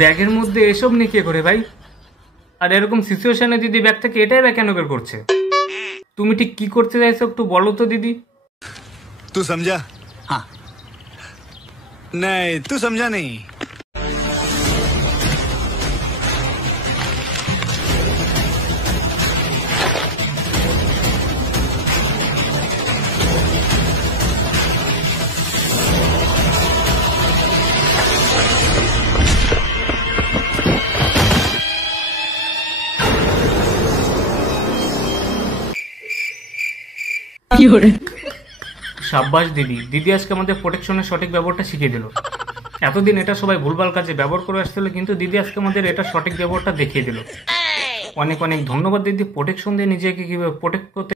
ব্যাগের মধ্যে এসব নিয়ে কে করে ভাই? আর এরকম সিচুয়েশনে দিদি ব্যাগ থেকে এটাই বা কেন বের করছে? তুমি ঠিক কি করতে চাইছো একটু বলো তো দিদি। तू समझा? हाँ। नहीं, तू समझा नहीं। সাব্বাস দিদি, দিদি আজকে আমাদের প্রোটেকশনের সঠিক ব্যবহারটা শিখিয়ে দিল। এতদিন এটা সবাই ভুলভাল কাজে ব্যবহার করে আসছিল, কিন্তু দিদি আজকে আমাদের এটা সঠিক ব্যবহারটা দেখিয়ে দিল। অনেক অনেক ধন্যবাদ দিদি, প্রোটেকশন দিয়ে নিজেকে কিভাবে প্রোটেক্ট করতে